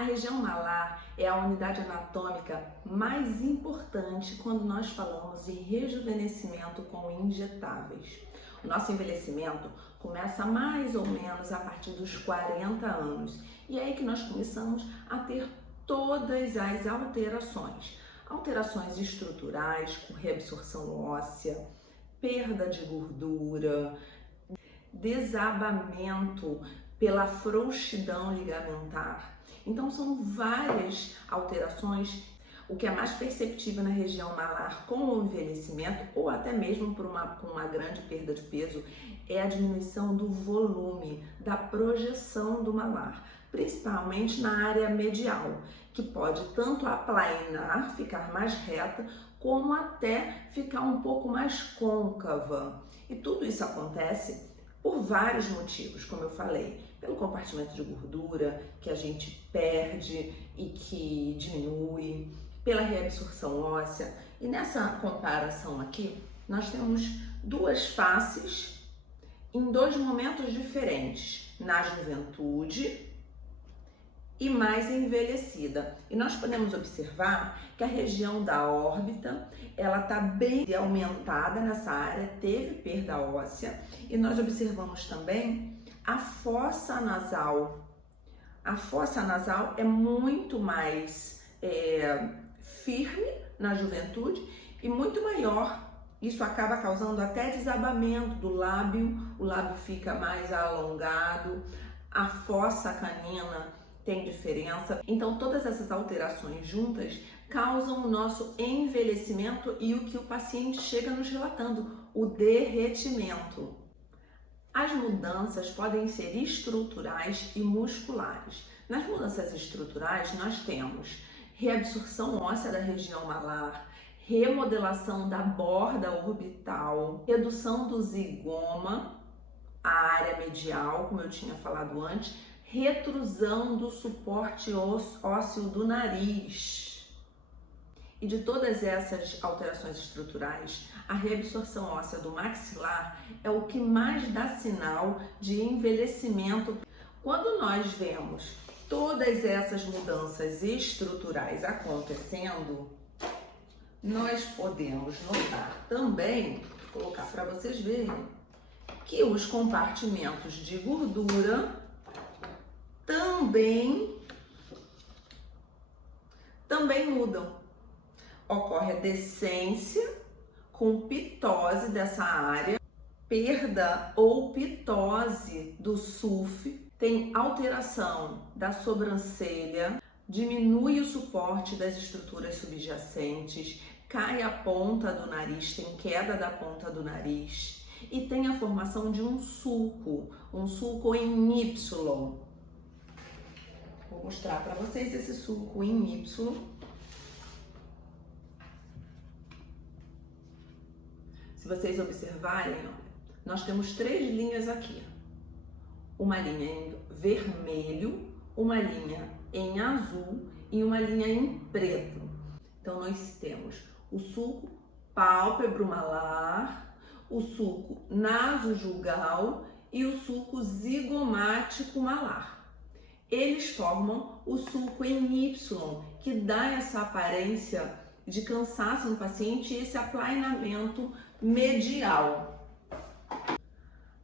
A região malar é a unidade anatômica mais importante quando nós falamos em rejuvenescimento com injetáveis. O nosso envelhecimento começa mais ou menos a partir dos 40 anos e é aí que nós começamos a ter todas as alterações. Alterações estruturais, com reabsorção óssea, perda de gordura, desabamento pela frouxidão ligamentar. Então são várias alterações. O que é mais perceptível na região malar com o envelhecimento ou até mesmo com uma grande perda de peso é a diminuição do volume, da projeção do malar, principalmente na área medial, que pode tanto aplainar, ficar mais reta, como até ficar um pouco mais côncava. E tudo isso acontece por vários motivos, como eu falei, pelo compartimento de gordura que a gente perde e que diminui, pela reabsorção óssea. E nessa comparação aqui, nós temos duas faces em dois momentos diferentes, na juventude e mais envelhecida. E nós podemos observar que a região da órbita, ela está bem aumentada nessa área, teve perda óssea, e nós observamos também a fossa nasal. A fossa nasal é muito mais firme na juventude e muito maior. Isso acaba causando até desabamento do lábio, o lábio fica mais alongado, a fossa canina tem diferença. Então todas essas alterações juntas causam o nosso envelhecimento e o que o paciente chega nos relatando, o derretimento. As mudanças podem ser estruturais e musculares. Nas mudanças estruturais nós temos reabsorção óssea da região malar, remodelação da borda orbital, redução do zigoma, a área medial, como eu tinha falado antes, retrusão do suporte ósseo do nariz. E de todas essas alterações estruturais, a reabsorção óssea do maxilar é o que mais dá sinal de envelhecimento. Quando nós vemos todas essas mudanças estruturais acontecendo, nós podemos notar também, vou colocar para vocês verem, que os compartimentos de gordura também mudam. Ocorre a descência com pitose dessa área, perda ou pitose do SUF, tem alteração da sobrancelha, diminui o suporte das estruturas subjacentes, cai a ponta do nariz, tem queda da ponta do nariz e tem a formação de um sulco em Y. Vou mostrar para vocês esse sulco em Y. Se vocês observarem, nós temos três linhas aqui. Uma linha em vermelho, uma linha em azul e uma linha em preto. Então nós temos o sulco pálpebro-malar, o sulco nasojugal e o sulco zigomático-malar. Eles formam o sulco em Y, que dá essa aparência de cansaço no paciente e esse aplainamento medial.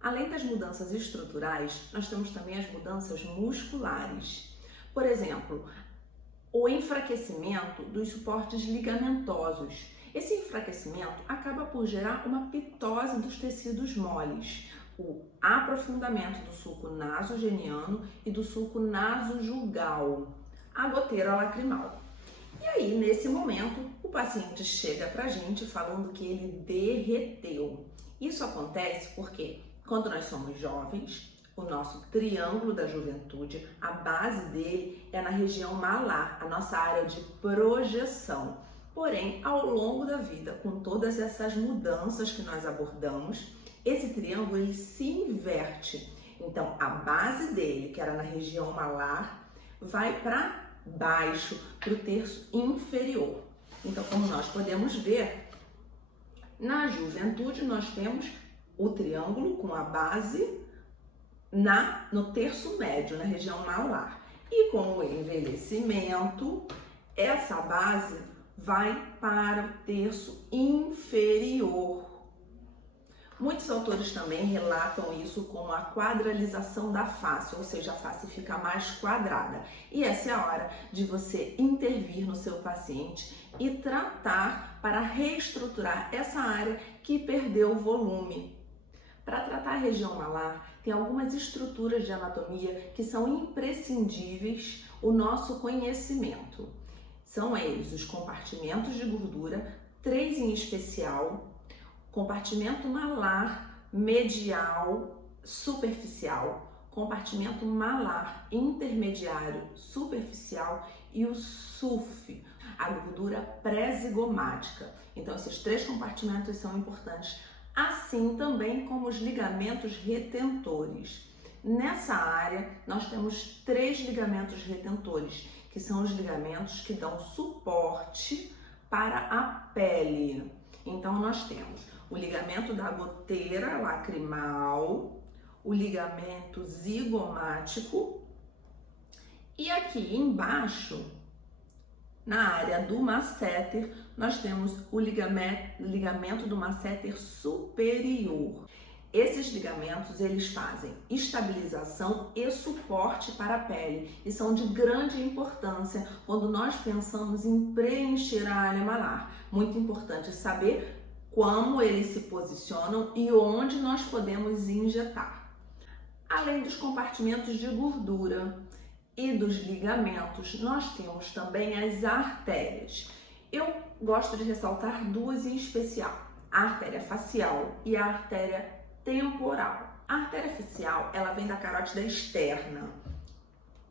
Além das mudanças estruturais, nós temos também as mudanças musculares. Por exemplo, o enfraquecimento dos suportes ligamentosos. Esse enfraquecimento acaba por gerar uma pitose dos tecidos moles, o aprofundamento do sulco nasogeniano e do sulco nasojugal, a goteira lacrimal. E aí, nesse momento, o paciente chega pra gente falando que ele derreteu. Isso acontece porque quando nós somos jovens, o nosso triângulo da juventude, a base dele é na região malar, a nossa área de projeção. Porém, ao longo da vida, com todas essas mudanças que nós abordamos, esse triângulo ele se inverte. Então, a base dele, que era na região malar, vai para baixo, para o terço inferior. Então, como nós podemos ver, na juventude nós temos o triângulo com a base no terço médio, na região malar. E com o envelhecimento, essa base vai para o terço inferior. Muitos autores também relatam isso como a quadralização da face, ou seja, a face fica mais quadrada. E essa é a hora de você intervir no seu paciente e tratar para reestruturar essa área que perdeu volume. Para tratar a região malar, tem algumas estruturas de anatomia que são imprescindíveis o nosso conhecimento. São eles os compartimentos de gordura, 3 em especial: compartimento malar medial superficial, compartimento malar intermediário superficial e o SUF, a gordura pré-zigomática. Então, esses 3 compartimentos são importantes, assim também como os ligamentos retentores. Nessa área, nós temos 3 ligamentos retentores, que são os ligamentos que dão suporte para a pele. Então, nós temos o ligamento da goteira lacrimal, o ligamento zigomático e aqui embaixo, na área do masseter, nós temos o ligamento do masseter superior. Esses ligamentos, eles fazem estabilização e suporte para a pele e são de grande importância quando nós pensamos em preencher a área malar. Muito importante saber como eles se posicionam e onde nós podemos injetar. Além dos compartimentos de gordura e dos ligamentos, nós temos também as artérias. Eu gosto de ressaltar 2 em especial: a artéria facial e a artéria temporal. A artéria facial, ela vem da carótida externa,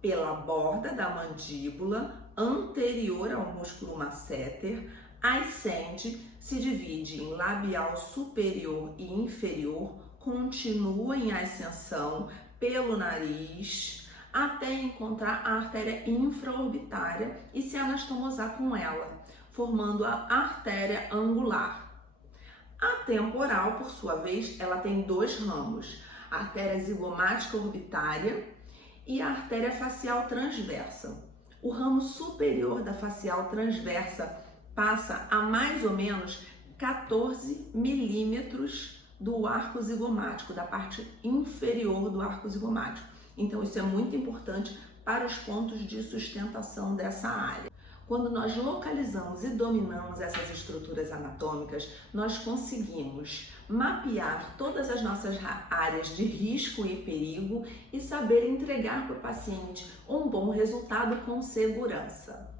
pela borda da mandíbula, anterior ao músculo masseter, ascende, se divide em labial superior e inferior, continua em ascensão pelo nariz, até encontrar a artéria infraorbitária e se anastomosar com ela, formando a artéria angular. A temporal, por sua vez, ela tem 2 ramos: a artéria zigomática orbitária e a artéria facial transversa. O ramo superior da facial transversa passa a mais ou menos 14 milímetros do arco zigomático, da parte inferior do arco zigomático. Então, isso é muito importante para os pontos de sustentação dessa área. Quando nós localizamos e dominamos essas estruturas anatômicas, nós conseguimos mapear todas as nossas áreas de risco e perigo e saber entregar para o paciente um bom resultado com segurança.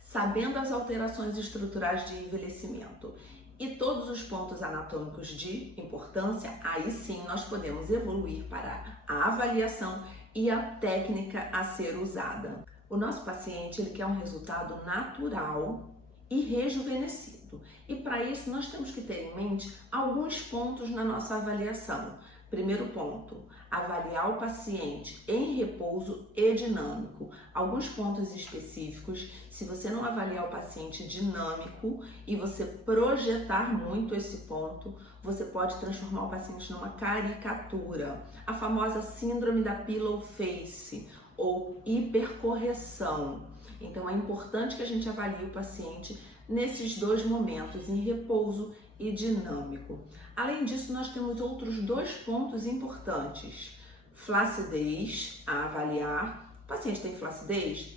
Sabendo as alterações estruturais de envelhecimento e todos os pontos anatômicos de importância, aí sim nós podemos evoluir para a avaliação e a técnica a ser usada. O nosso paciente, ele quer um resultado natural e rejuvenescido. E para isso nós temos que ter em mente alguns pontos na nossa avaliação. Primeiro ponto, avaliar o paciente em repouso e dinâmico. Alguns pontos específicos: se você não avaliar o paciente dinâmico e você projetar muito esse ponto, você pode transformar o paciente numa caricatura. A famosa síndrome da pillow face ou hipercorreção. Então é importante que a gente avalie o paciente nesses 2 momentos, em repouso e dinâmico. Além disso, nós temos outros 2 pontos importantes: flacidez a avaliar. O paciente tem flacidez?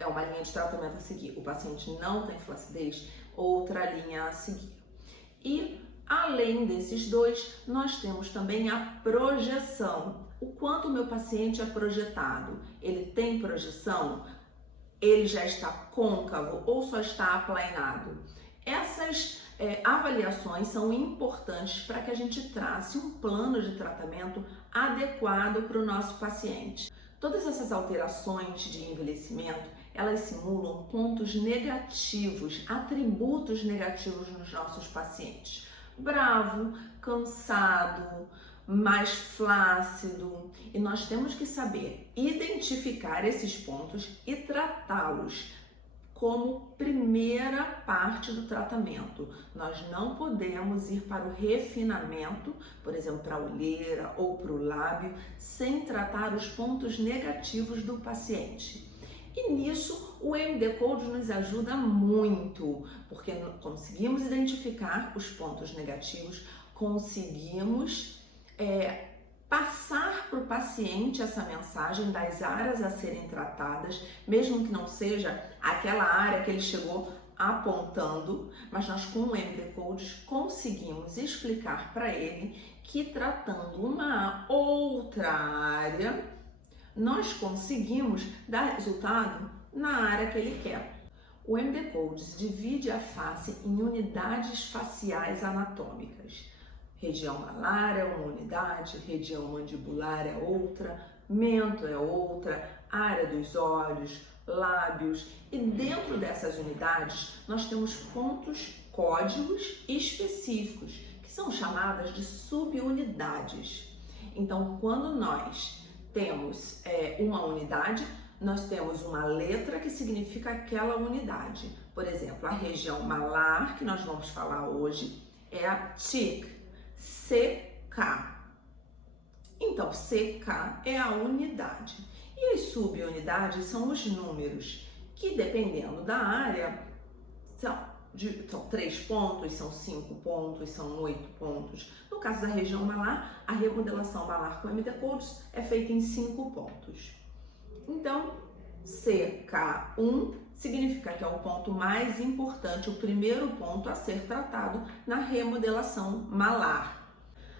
É uma linha de tratamento a seguir. O paciente não tem flacidez? Outra linha a seguir. E além desses 2, nós temos também a projeção. O quanto o meu paciente é projetado? Ele tem projeção? Ele já está côncavo ou só está aplainado? Essas avaliações são importantes para que a gente trace um plano de tratamento adequado para o nosso paciente. Todas essas alterações de envelhecimento, elas simulam pontos negativos, atributos negativos nos nossos pacientes. Bravo, cansado, mais flácido, e nós temos que saber identificar esses pontos e tratá-los como primeira parte do tratamento. Nós não podemos ir para o refinamento, por exemplo, para a olheira ou para o lábio, sem tratar os pontos negativos do paciente. E nisso o MD Code nos ajuda muito, porque conseguimos identificar os pontos negativos, conseguimos passar para o paciente essa mensagem das áreas a serem tratadas, mesmo que não seja aquela área que ele chegou apontando, mas nós com o MD Codes conseguimos explicar para ele que tratando uma outra área, nós conseguimos dar resultado na área que ele quer. O MD Codes divide a face em unidades faciais anatômicas. Região malar é uma unidade, região mandibular é outra, mento é outra, área dos olhos, lábios, e dentro dessas unidades nós temos pontos códigos específicos, que são chamadas de subunidades. Então, quando nós temos uma unidade, nós temos uma letra que significa aquela unidade. Por exemplo, a região malar, que nós vamos falar hoje, é a TIC. CK. Então, CK é a unidade. E as subunidades são os números que, dependendo da área, são 3 pontos, são 5 pontos, são 8 pontos. No caso da região malar, a remodelação malar com MD Codes é feita em 5 pontos. Então, CK1 significa que é o ponto mais importante, o primeiro ponto a ser tratado na remodelação malar.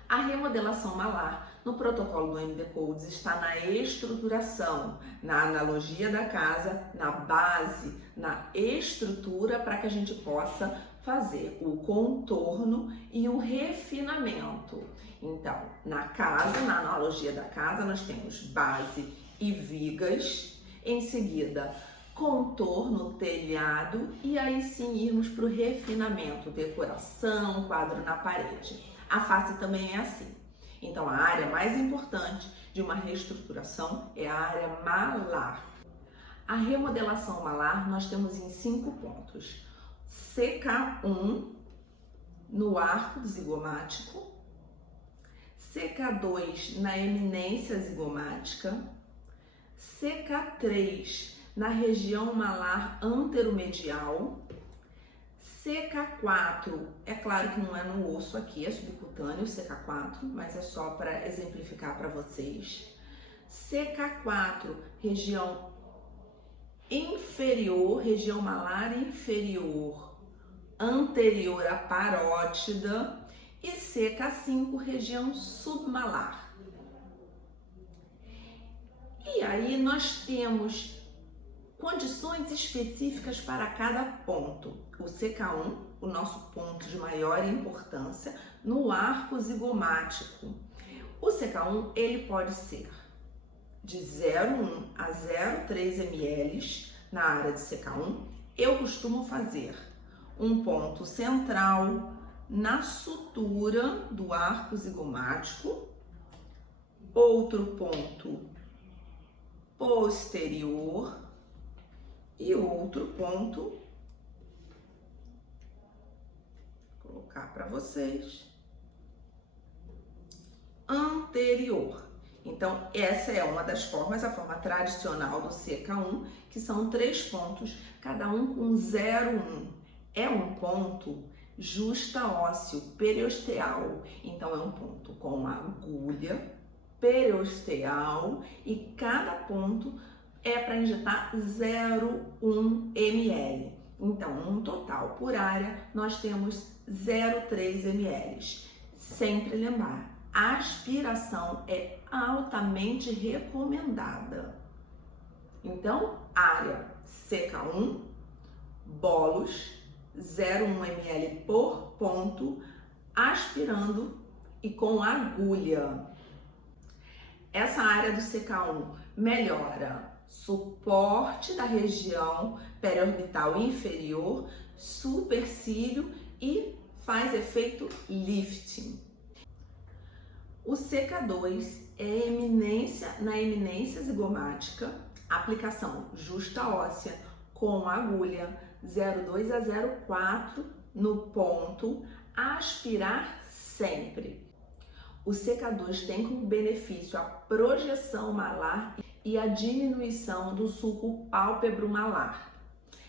A remodelação malar, no protocolo do MD Codes, está na estruturação, na analogia da casa, na base, na estrutura, para que a gente possa fazer o contorno e o refinamento. Então, na casa, na analogia da casa, nós temos base e vigas, em seguida contorno, telhado, e aí sim irmos para o refinamento, decoração, quadro na parede. A face também é assim. Então, a área mais importante de uma reestruturação é a área malar. A remodelação malar nós temos em 5 pontos. CK1 no arco zigomático, CK2 na eminência zigomática, CK3 na região malar anteromedial, CK4, é claro que não é no osso aqui, é subcutâneo, CK4, mas é só para exemplificar para vocês. CK4, região inferior, região malar inferior, anterior à parótida, e CK5, região submalar. E aí nós temos condições específicas para cada ponto. O CK1, o nosso ponto de maior importância, no arco zigomático. O CK1, ele pode ser de 0,1 a 0,3 ml na área de CK1. Eu costumo fazer um ponto central na sutura do arco zigomático, outro ponto posterior e outro ponto, vou colocar para vocês, anterior. Então, essa é uma das formas, a forma tradicional do CK1, que são 3 pontos, cada um com 0,1. É um ponto justaósseo, periosteal. Então, é um ponto com agulha, periosteal, e cada ponto é para injetar 0,1 ml. Então, um total por área, nós temos 0,3 ml. Sempre lembrar, a aspiração é altamente recomendada. Então, área CK1, bolos, 0,1 ml por ponto, aspirando e com agulha. Essa área do CK1 melhora suporte da região periorbital inferior, supercílio e faz efeito lifting. O CK2 é na eminência zigomática, aplicação justa óssea com agulha 02 a 04 no ponto, aspirar sempre. O CK2 tem como benefício a projeção malar e a diminuição do sulco pálpebro malar.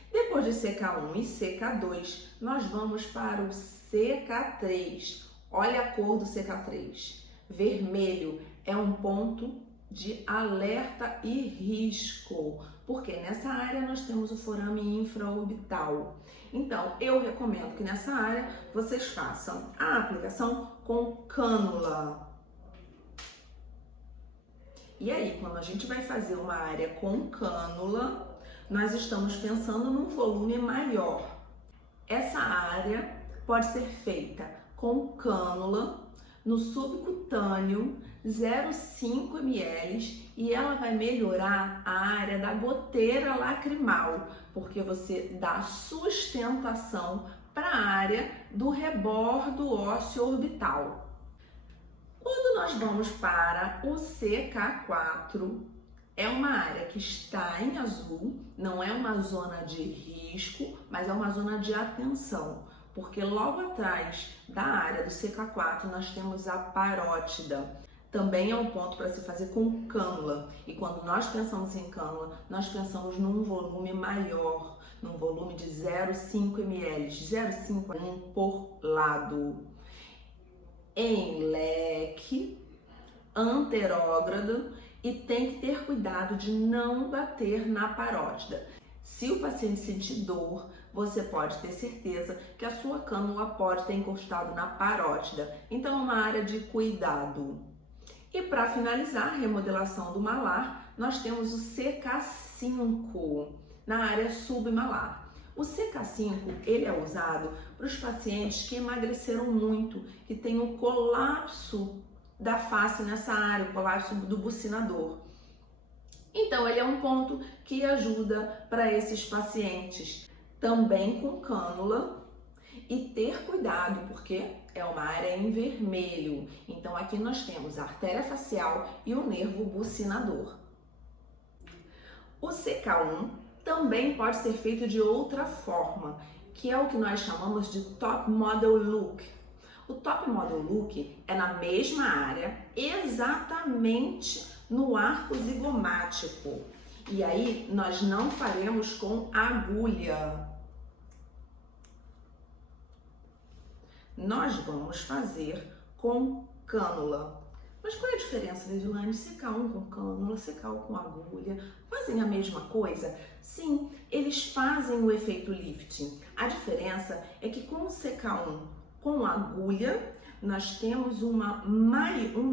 Depois de CK1 e CK2, nós vamos para o CK3. Olha a cor do CK3. Vermelho é um ponto de alerta e risco, porque nessa área nós temos o forame infraorbital. Então, eu recomendo que nessa área vocês façam a aplicação com cânula. E aí, quando a gente vai fazer uma área com cânula, nós estamos pensando num volume maior. Essa área pode ser feita com cânula no subcutâneo 0,5 ml e ela vai melhorar a área da goteira lacrimal, porque você dá sustentação para a área do rebordo ósseo orbital. Quando nós vamos para o CK4, é uma área que está em azul, não é uma zona de risco, mas é uma zona de atenção, porque logo atrás da área do CK4 nós temos a parótida. Também é um ponto para se fazer com cânula. E quando nós pensamos em cânula, nós pensamos num volume maior, num volume de 0,5 ml, 0,5 por lado. Em leque, anterógrado, e tem que ter cuidado de não bater na parótida. Se o paciente sentir dor, você pode ter certeza que a sua cânula pode ter encostado na parótida. Então é uma área de cuidado. E para finalizar a remodelação do malar, nós temos o CK5 na área submalar. O CK5 ele é usado para os pacientes que emagreceram muito, que tem um colapso da face nessa área, o colapso do bucinador. Então ele é um ponto que ajuda para esses pacientes, também com cânula, e ter cuidado porque é uma área em vermelho. Então aqui nós temos a artéria facial e o nervo bucinador. O CK1 também pode ser feito de outra forma, que é o que nós chamamos de Top Model Look. O Top Model Look é na mesma área, exatamente no arco zigomático. E aí nós não faremos com agulha. Nós vamos fazer com cânula. Mas qual é a diferença, Lidiane? CK1 com cânula, CK1 com agulha, fazem a mesma coisa? Sim, eles fazem o efeito lifting. A diferença é que com o CK1 com agulha, nós temos um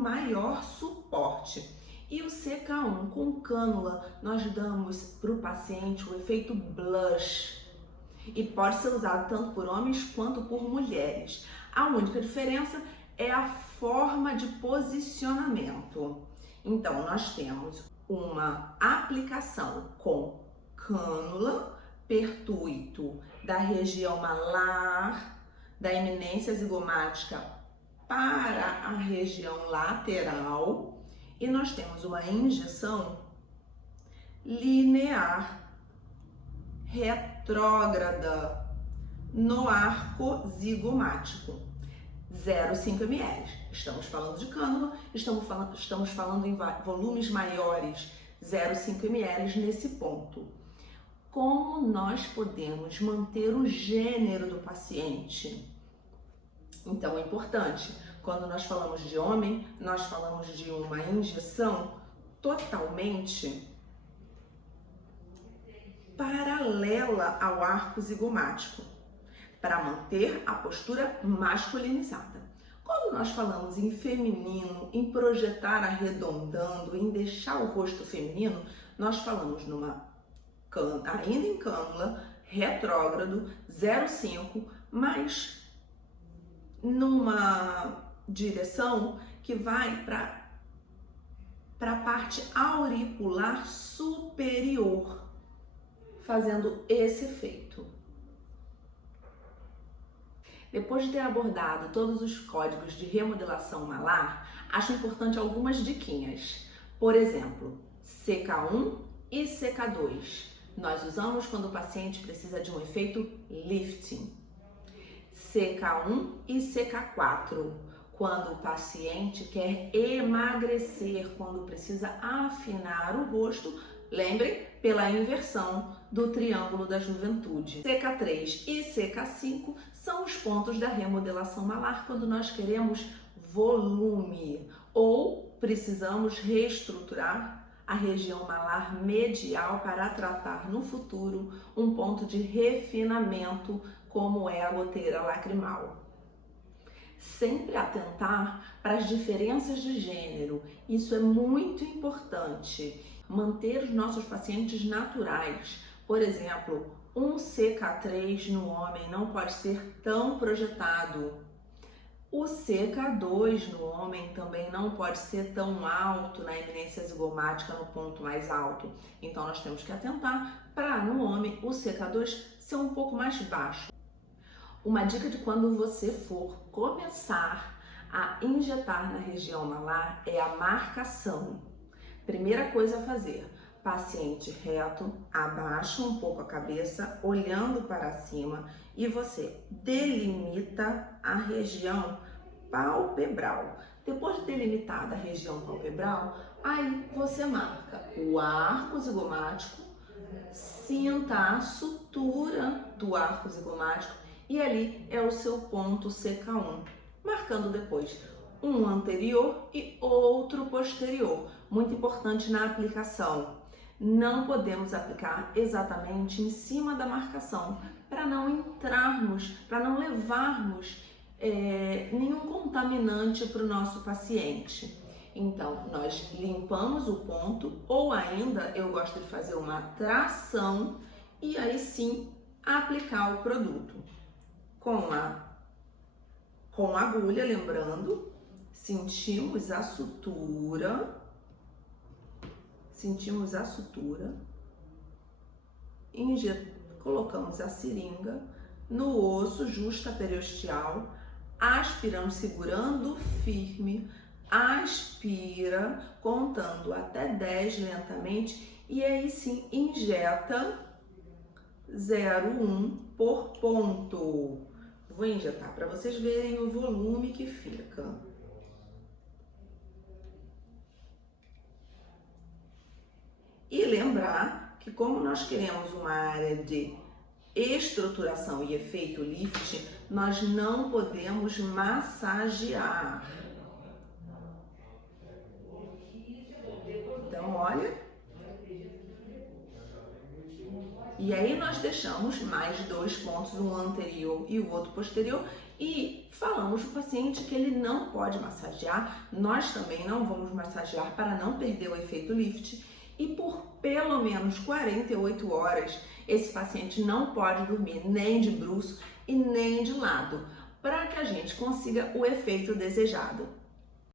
maior suporte. E o CK1 com cânula, nós damos para o paciente o efeito blush. E pode ser usado tanto por homens quanto por mulheres. A única diferença é a forma de posicionamento. Então, nós temos uma aplicação com cânula, pertuito da região malar, da eminência zigomática para a região lateral, e nós temos uma injeção linear retrógrada no arco zigomático, 0,5 ml. Estamos falando de cânula, estamos falando em volumes maiores, 0,5 ml nesse ponto. Como nós podemos manter o gênero do paciente? Então é importante, quando nós falamos de homem, nós falamos de uma injeção totalmente paralela ao arco zigomático, para manter a postura masculinizada. Quando nós falamos em feminino, em projetar arredondando, em deixar o rosto feminino, nós falamos ainda em cânula, retrógrado, 0,5, mas numa direção que vai para a parte auricular superior, fazendo esse efeito. Depois de ter abordado todos os códigos de remodelação malar, acho importante algumas diquinhas. Por exemplo, CK1 e CK2. Nós usamos quando o paciente precisa de um efeito lifting. CK1 e CK4, quando o paciente quer emagrecer, quando precisa afinar o rosto, lembre, pela inversão do triângulo da juventude. CK3 e CK5 são os pontos da remodelação malar quando nós queremos volume ou precisamos reestruturar a região malar medial para tratar no futuro um ponto de refinamento como é a goteira lacrimal. Sempre atentar para as diferenças de gênero, isso é muito importante. Manter os nossos pacientes naturais. Por exemplo, um CK3 no homem não pode ser tão projetado. O CK2 no homem também não pode ser tão alto na eminência zigomática, no ponto mais alto. Então nós temos que atentar para no homem o CK2 ser um pouco mais baixo. Uma dica de quando você for começar a injetar na região malar é a marcação. Primeira coisa a fazer, paciente reto, abaixa um pouco a cabeça, olhando para cima e você delimita a região palpebral. Depois de delimitada a região palpebral, aí você marca o arco zigomático, sinta a sutura do arco zigomático e ali é o seu ponto CK1, marcando depois um anterior e outro posterior. Muito importante na aplicação. Não podemos aplicar exatamente em cima da marcação para não entrarmos, para não levarmos nenhum contaminante para o nosso paciente. Então, nós limpamos o ponto ou ainda eu gosto de fazer uma tração e aí sim aplicar o produto. Com a agulha, lembrando, sentimos a sutura, colocamos a seringa no osso justaperiosteal, aspiramos, segurando firme, aspira, contando até 10 lentamente e aí sim injeta 0,1 por ponto. Vou injetar para vocês verem o volume que fica. E lembrar que como nós queremos uma área de estruturação e efeito lift, nós não podemos massagear. Então, olha. E aí nós deixamos mais 2 pontos, um anterior e o outro posterior, e falamos para o paciente que ele não pode massagear, nós também não vamos massagear para não perder o efeito lift, e por pelo menos 48 horas esse paciente não pode dormir nem de bruços e nem de lado, para que a gente consiga o efeito desejado.